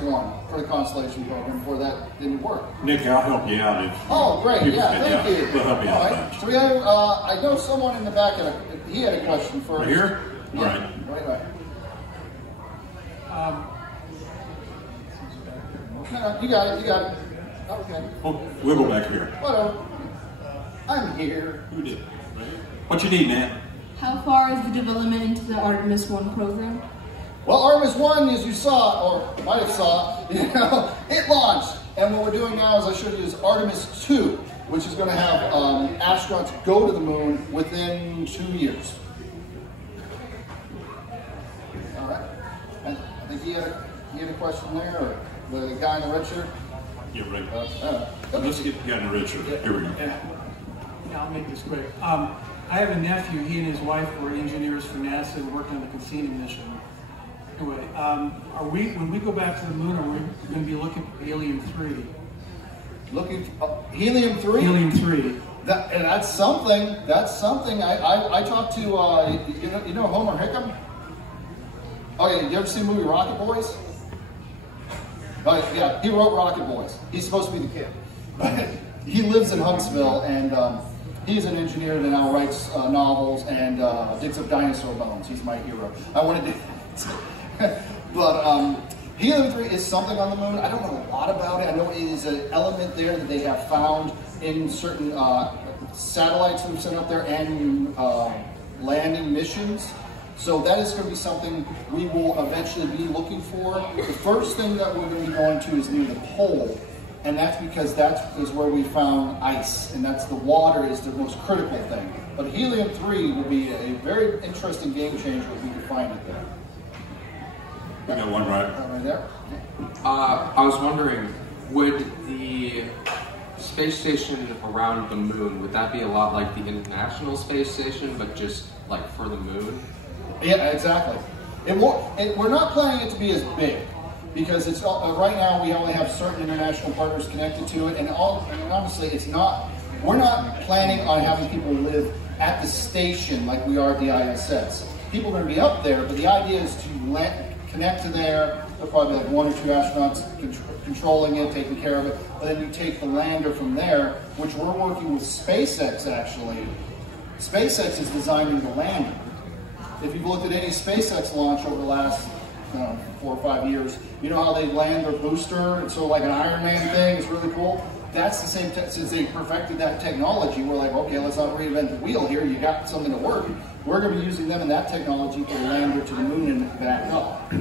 1 for the Constellation program before that didn't work. Nick, I'll help you out. Oh, great. Yeah, thank you. We'll help you out. Right. So we have, I know someone in the back, he had a question first. Right here? Yeah. Right. No, you got it. Okay. Oh, we'll go back here. Whatever. I'm here. Who did? What you need, man? How far is the development into the Artemis 1 program? Well, Artemis 1, as you saw, or might have saw, it launched. And what we're doing now, as I showed you, is Artemis 2, which is going to have astronauts go to the moon within 2 years. All right. I think he had a question there, or the guy in the red shirt? Yeah, right. Let's get the guy in the red shirt. Here we go. Yeah, I'll make this quick. I have a nephew. He and his wife were engineers for NASA and worked on the Cassini mission. Anyway, when we go back to the moon, are we going to be looking for helium-3? Looking for helium-3? Helium-3. And that's something. That's something. I talked to you know Homer Hickam. Oh yeah, you ever seen the movie Rocket Boys? Yeah, he wrote Rocket Boys. He's supposed to be the kid. He lives in Huntsville, and he's an engineer that now writes novels and digs up dinosaur bones. He's my hero. I wanted to, but helium-3 is something on the moon. I don't know a lot about it. I know it is an element there that they have found in certain satellites that we've sent up there and landing missions. So that is going to be something we will eventually be looking for. The first thing that we're going to be going to is near the pole, and that's because that is where we found ice, and that's the water is the most critical thing. But helium-3 will be a very interesting game changer if we can find it there. We got one right. Right there. I was wondering, would the space station around the moon, would that be a lot like the International Space Station, but just like for the moon? Yeah, exactly. We're not planning it to be as big because it's right now we only have certain international partners connected to it, and honestly, it's not. We're not planning on having people live at the station like we are at the ISS. People are going to be up there, but the idea is to connect to there. There'll probably be like 1 or 2 astronauts controlling it, taking care of it. But then you take the lander from there, which we're working with SpaceX actually. SpaceX is designing the lander. If you've looked at any SpaceX launch over the last 4 or 5 years, you know how they land their booster? It's sort of like an Iron Man thing. It's really cool. That's the same, since they perfected that technology, we're like, okay, let's not reinvent the wheel here. You got something to work. We're going to be using them and that technology for the lander to the moon and back up.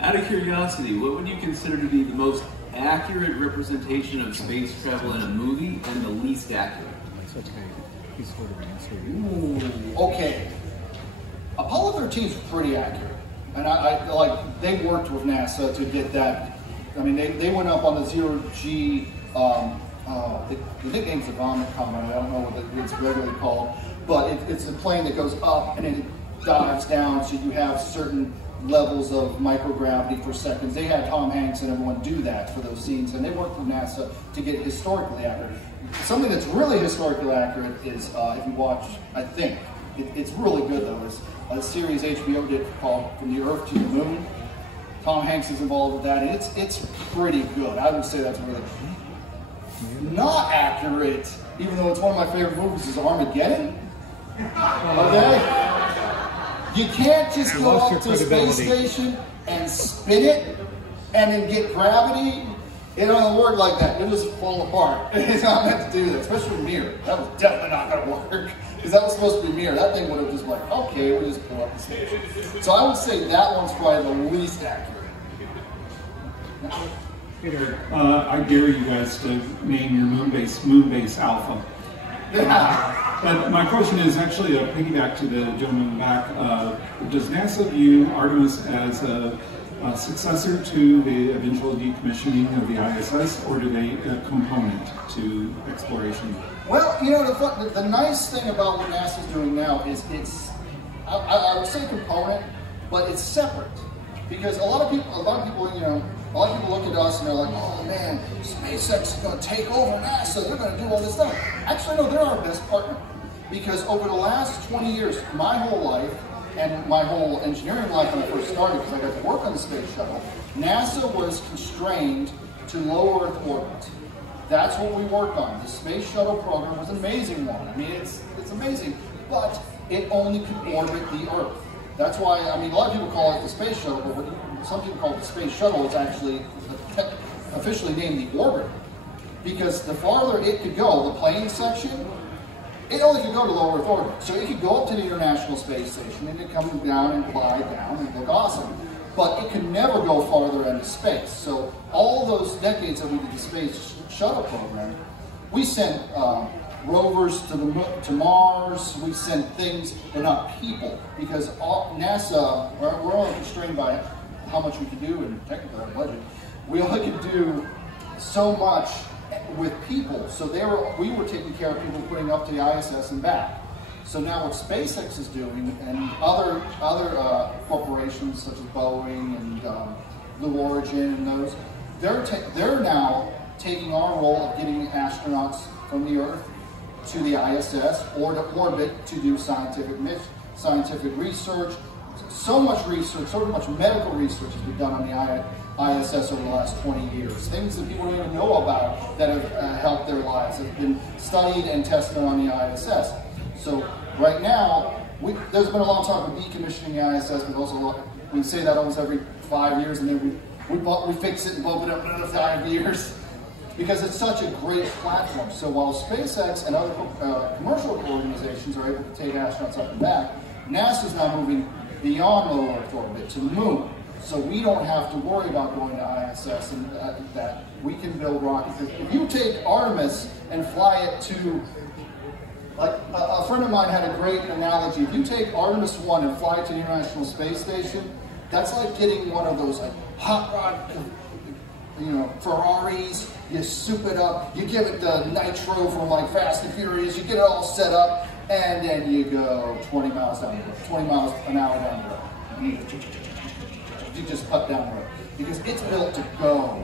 Out of curiosity, what would you consider to be the most accurate representation of space travel in a movie and the least accurate? Ooh, okay. Apollo 13 is pretty accurate, and I like they worked with NASA to get that. I mean, they went up on the 0G. The nickname's the Vomit Comet. I don't know what it's regularly called, but it's a plane that goes up and it dives down, so you have certain levels of microgravity for seconds. They had Tom Hanks and everyone do that for those scenes, and they worked with NASA to get it historically accurate. Something that's really historically accurate is, if you watch, I think, it's really good though, is a series HBO did called From the Earth to the Moon. Tom Hanks is involved with that, and it's pretty good. I would say that's really not accurate, even though it's one of my favorite movies, is Armageddon. Okay? You can't just go up to a space station and spin it and then get gravity. It doesn't work like that. It'll just fall apart. It's not meant to do that, especially with mirror. That was definitely not going to work because that was supposed to be mirror. That thing would have just like, okay, we'll just pull up the station. So I would say that one's probably the least accurate. I dare you guys to name your moon base Alpha. But my question is actually a piggyback to the gentleman in the back. Does NASA view Artemis as a successor to the eventual decommissioning of the ISS, or do they a component to exploration? Well, you know, the nice thing about what NASA's doing now is I would say component, but it's separate. Because a lot of people, you know, a lot of people look at us and they're like, oh man, SpaceX is going to take over NASA. They're going to do all this stuff. Actually, no, they're our best partner. Because over the last 20 years, my whole life, and my whole engineering life when I first started, because I got to work on the space shuttle, NASA was constrained to low Earth orbit. That's what we worked on. The space shuttle program was an amazing one. I mean, it's amazing, but it only could orbit the Earth. That's why, I mean, a lot of people call it the space shuttle, but some people call it the space shuttle. It's actually officially named the orbiter. because the farther it could go, the plane section, it only could go to low Earth orbit. So it could go up to the International Space Station and it could come down and glide down and look awesome. But it could never go farther into space. So all those decades that we did the Space Shuttle program, we sent rovers to Mars, we sent things, but not people, because NASA, we're only constrained by how much we can do and technically our budget. We only could do so much with people, so we were taking care of people putting up to the ISS and back. So now what SpaceX is doing, and other corporations such as Boeing and Blue Origin and those, they're now taking our role of getting astronauts from the Earth to the ISS or to orbit to do scientific research. So much research, so much medical research has been done on the ISS over the last 20 years. Things that people don't even know about that have helped their lives have been studied and tested on the ISS. So right now, there's been a lot of talk of decommissioning the ISS, but also we say that almost every 5 years, and then we fix it and bump it up another 5 years because it's such a great platform. So while SpaceX and other commercial organizations are able to take astronauts up and back, NASA's now moving beyond low Earth orbit to the moon. So we don't have to worry about going to ISS, and that we can build rockets. If you take Artemis and fly it to, like a friend of mine had a great analogy. If you take Artemis 1 and fly it to the International Space Station, that's like getting one of those like hot rod, Ferraris. You soup it up, you give it the nitro from like Fast and Furious, you get it all set up, and then you go 20 miles down the road, 20 miles an hour down the road. You just cut down the road because it's built to go.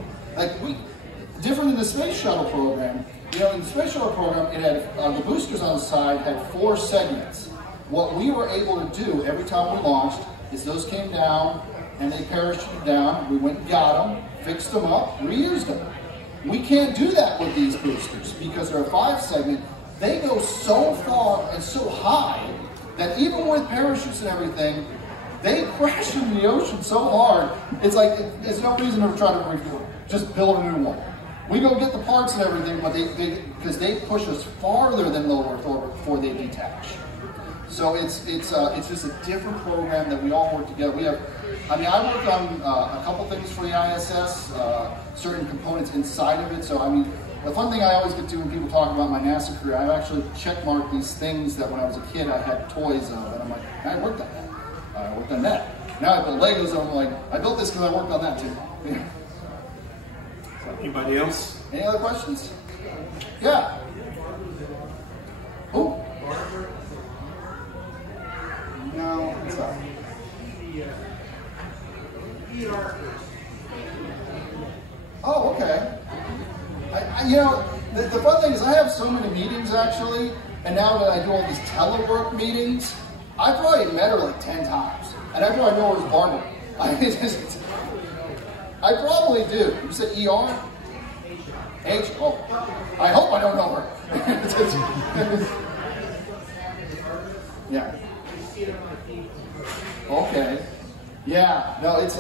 Different than the Space Shuttle program. In the Space Shuttle program, it had the boosters on the side had 4 segments. What we were able to do every time we launched is those came down and they parachuted down. We went and got them, fixed them up, reused them. We can't do that with these boosters because they're a 5-segment. They go so far and so high that even with parachutes and everything, they crash into the ocean so hard, it's like, there's no reason to try to rebuild. Just build a new one. We go get the parts and everything, but because they push us farther than low Earth orbit before they detach. So it's just a different program that we all work together. I worked on a couple things for the ISS, certain components inside of it. So the fun thing I always get to when people talk about my NASA career, I've actually checkmarked these things that when I was a kid I had toys of, and I'm like, I worked on that. I worked on that. Now I build Legos, and I'm like, I built this because I worked on that too. Anybody else? Any other questions? Yeah. Who? No, it's up. Oh, okay. The fun thing is I have so many meetings actually, and now that I do all these telework meetings, I probably met her like 10 times, and I probably know her as Barbara. I probably do. You said ER? H? Oh, I hope I don't know her. Yeah. Okay. Yeah. No, it's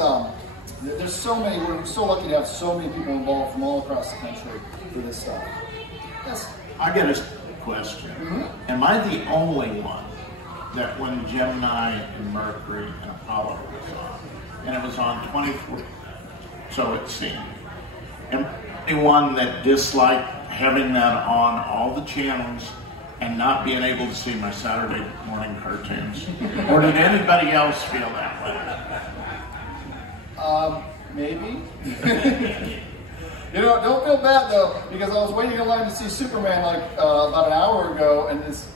there's so many. We're so lucky to have so many people involved from all across the country for this stuff. Yes. I got a question. Mm-hmm. Am I the only one that when Gemini and Mercury and Apollo was on, and it was on 24, so it seemed, am I the one that disliked having that on all the channels and not being able to see my Saturday morning cartoons? Or did anybody else feel that way? Maybe. Don't feel bad though, because I was waiting in line to see Superman like about an hour ago, and this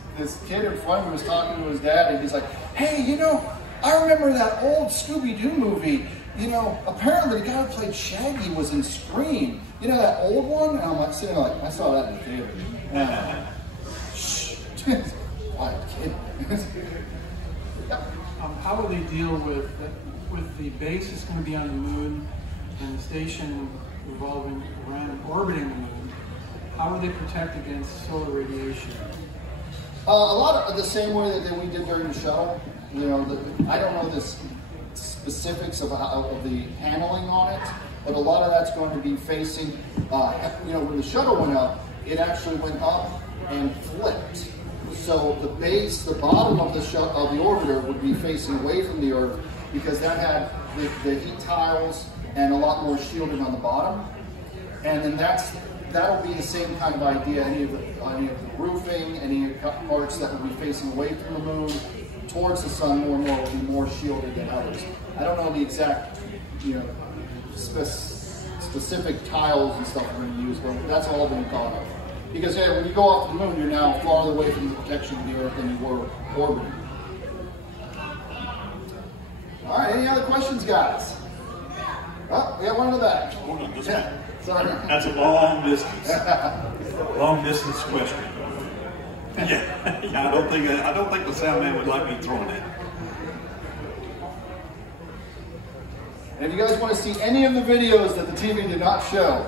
kid in front of me was talking to his dad, and he's like, hey, I remember that old Scooby-Doo movie. Apparently the guy who played Shaggy was in Scream. That old one? And I'm like sitting like, I saw that in the theater. Shh. Quiet, kid. How will they deal with the base that's going to be on the moon and the station revolving around, orbiting the moon? How will they protect against solar radiation? A lot of the same way that we did during the shuttle. I don't know the specifics of the handling on it, but a lot of that's going to be facing, you know, when the shuttle went up, it actually went up and flipped. So the base, the bottom of the orbiter would be facing away from the Earth because that had the heat tiles and a lot more shielded on the bottom. And then that'll be the same kind of idea. Any of the roofing, any of the parts that will be facing away from the moon towards the sun more and more will be more shielded than others. I don't know the exact, you know, specific tiles and stuff we're going to use, but that's all been thought of. Because yeah, when you go off the moon, you're now farther away from the protection of the Earth than you were orbiting. All right, any other questions, guys? Oh, we got one in the back. Hold on, just yeah. Sorry. That's a long distance. Long distance question. Yeah, I don't think the sound man would like me throwing it. And if you guys want to see any of the videos that the TV did not show,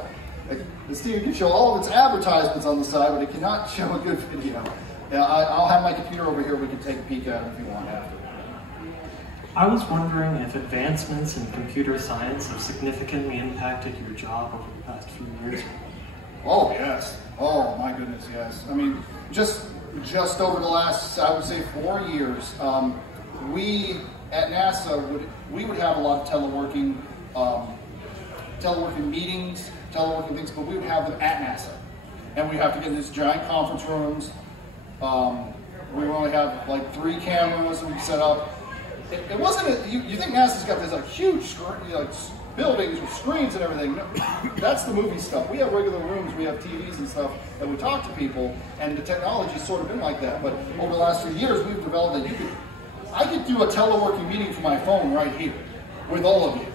like, this TV can show all of its advertisements on the side, but it cannot show a good video. Yeah, I'll have my computer over here. We can take a peek at it if you want after. I was wondering if advancements in computer science have significantly impacted your job over the past few years. Oh, yes. Oh, my goodness, yes. I mean, just over the last, I would say, 4 years, we at NASA would have a lot of teleworking meetings, teleworking things, but we would have them at NASA. And we'd have to get in these giant conference rooms. We would only have like 3 cameras that we'd set up. It wasn't, you think NASA's got this like huge screen, like, buildings with screens and everything. No, that's the movie stuff. We have regular rooms, we have TVs and stuff, and we talk to people, and the technology's sort of been like that. But over the last 3 years, we've developed that I could do a teleworking meeting from my phone right here with all of you.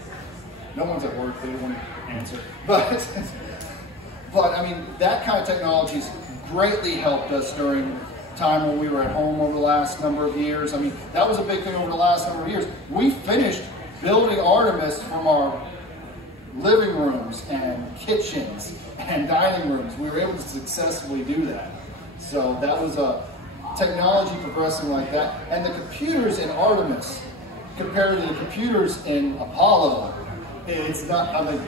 No one's at work, they don't want to answer. But I mean, that kind of technology's greatly helped us during time when we were at home over the last number of years. I mean, that was a big thing over the last number of years. We finished building Artemis from our living rooms and kitchens and dining rooms. We were able to successfully do that. So that was a technology progressing like that. And the computers in Artemis compared to the computers in Apollo, it's not, I mean,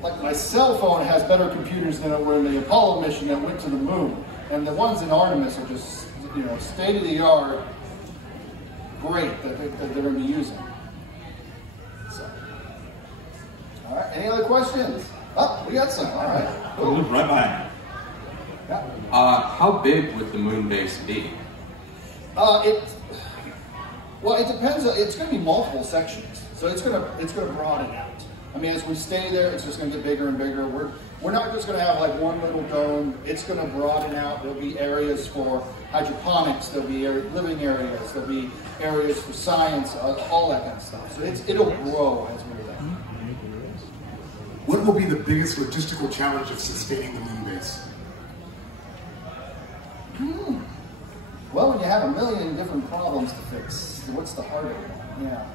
like my cell phone has better computers than it were in the Apollo mission that went to the moon. And the ones in Artemis are just, you know, state-of-the-art, great that they're going to be using. So, all right, any other questions? Oh, we got some. All right. Cool. Right behind. Yeah. How big would the moon base be? Well, it depends. It's going to be multiple sections, so it's going to broaden out. I mean, as we stay there, it's just going to get bigger and bigger. We're not just going to have like one little dome. It's going to broaden out. There'll be areas for hydroponics. There'll be living areas. There'll be areas for science, all that kind of stuff. So it'll grow as we're there. What will be the biggest logistical challenge of sustaining the moon base? Well, when you have a million different problems to fix, what's the harder one? Yeah.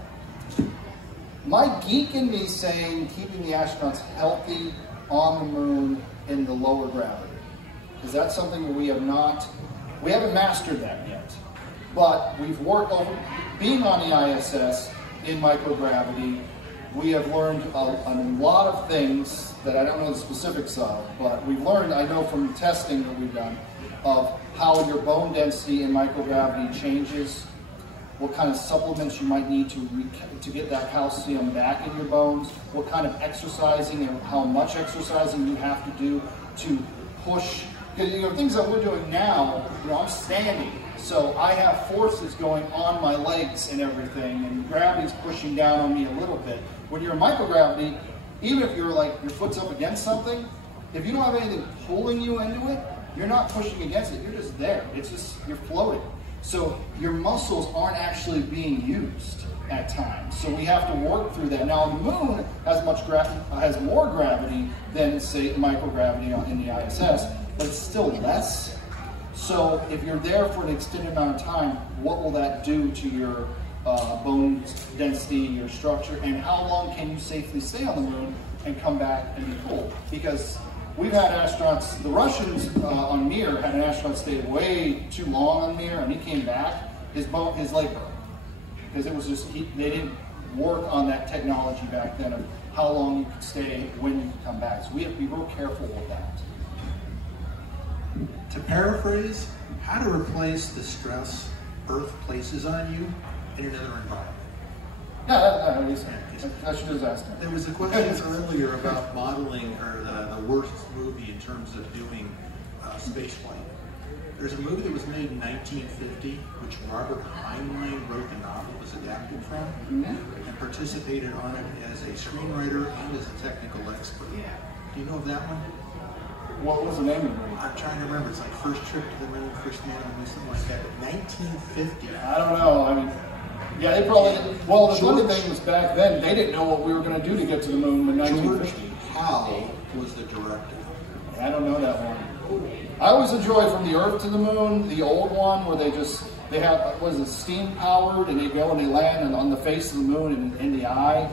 My geek in me saying keeping the astronauts healthy on the moon in the lower gravity. Because that's something that we haven't mastered that yet. But we've worked over, being on the ISS in microgravity, we have learned a lot of things that I don't know the specifics of, but we've learned, I know from testing that we've done, of how your bone density in microgravity changes, what kind of supplements you might need to get that calcium back in your bones, what kind of exercising and how much exercising you have to do to push. Because, you know, things that we're doing now, you know, I'm standing, so I have forces going on my legs and everything, and gravity's pushing down on me a little bit. When you're in microgravity, even if you're like, your foot's up against something, if you don't have anything pulling you into it, you're not pushing against it, you're just there. It's just, you're floating. So your muscles aren't actually being used at times. So we have to work through that. Now the moon has more gravity than, say, microgravity in the ISS, but it's still less. So if you're there for an extended amount of time, what will that do to your bone density, your structure, and how long can you safely stay on the moon and come back and be cool? Because we've had astronauts, the Russians on Mir had an astronaut stay way too long on Mir, and he came back, his leg broke. Because it was just, they didn't work on that technology back then of how long you can stay, when you can come back. So we have to be real careful with that. To paraphrase, how to replace the stress Earth places on you in another environment. Yeah, I should have asked him. There was a question earlier about modeling or the worst movie in terms of doing spaceflight. There's a movie that was made in 1950, which Robert Heinlein wrote the novel, was adapted from, and participated on it as a screenwriter and as a technical expert. Do you know of that one? What was the name of it? I'm trying to remember. It's like First Trip to the Moon, First Man on the Moon, something like that. 1950. I don't know. I mean, yeah, they probably didn't. Well, the funny thing was back then, they didn't know what we were going to do to get to the moon in 1950. Hal was the director. I don't know that one. I always enjoy From the Earth to the Moon, the old one where they have, what is it, steam powered, and they go and they land on the face of the moon and in the eye.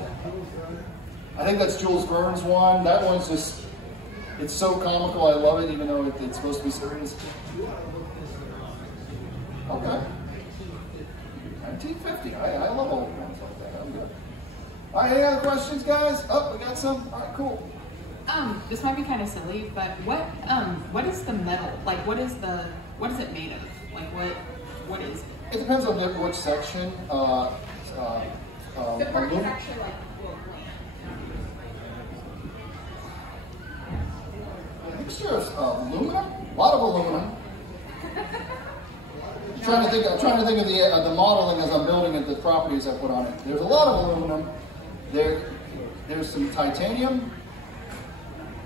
I think that's Jules Verne's one. That one's just, it's so comical, I love it, even though it's supposed to be serious. Okay. 1950, I love old ones like that, I'm good. All right, any other questions, guys? Oh, we got some? All right, cool. This might be kind of silly, but what is the metal? Like, what is it made of? Like, what is it? It depends on which section. The part that's actually like A mixture of aluminum, a lot of aluminum. I'm trying to think of the modeling as I'm building it, the properties I put on it. There's a lot of aluminum. There's some titanium,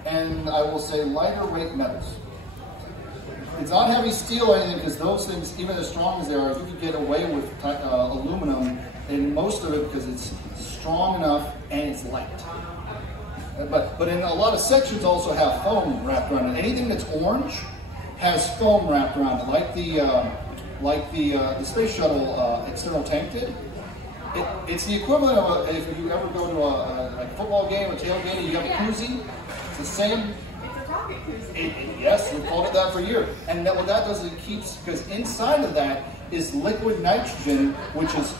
and I will say lighter weight metals. It's not heavy steel or anything, because those things, even as strong as they are, you can get away with aluminum in most of it because it's strong enough and it's light. But in a lot of sections also have foam wrapped around it. Anything that's orange has foam wrapped around it, like the space shuttle external tank did. It's the equivalent of if you ever go to a football game or tailgate, you have a koozie. It's the same. It's a rocket koozie. Yes, we've called it that for years. And what that does is it keeps, because inside of that is liquid nitrogen, which is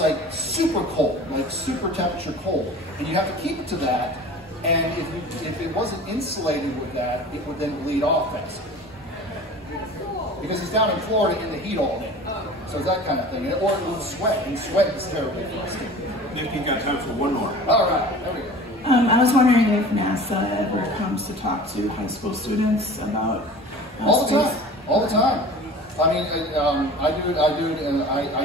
like super cold, like super temperature cold. And you have to keep it to that. And if it wasn't insulated with that, it would then bleed off faster. Because it's down in Florida in the heat all day. So it's that kind of thing. Or it will sweat, and sweat is terrible. Nick, you got time for one more. All right, there we go. I was wondering if NASA ever comes to talk to high school students about all the space. time, all the time. I mean, I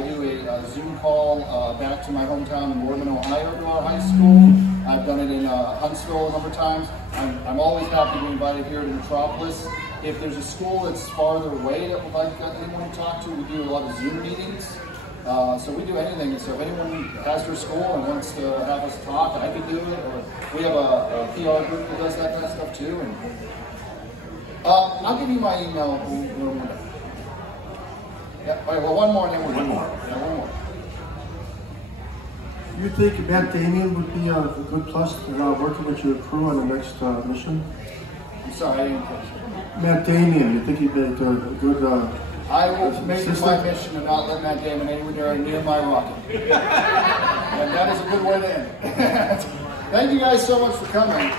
do a Zoom call back to my hometown in Boardman, Ohio, to our high school. I've done it in Huntsville a number of times. I'm always happy to be invited here to Metropolis. If there's a school that's farther away that would like anyone to talk to, we do a lot of Zoom meetings. So we do anything. So if anyone has their school and wants to have us talk, I can do it. Or we have a PR group that does that kind of stuff too. And I'll give you my email. Yeah. All right. Well, one more, and then we're done. Yeah, one more. You think Matt Damien would be a good plus working with your crew on the next mission? I'm sorry, I didn't catch it. Matt Damien, you think he'd make a good I will make it my mission to not let Matt Damon anywhere near my rocket. And that is a good way to end. Thank you guys so much for coming.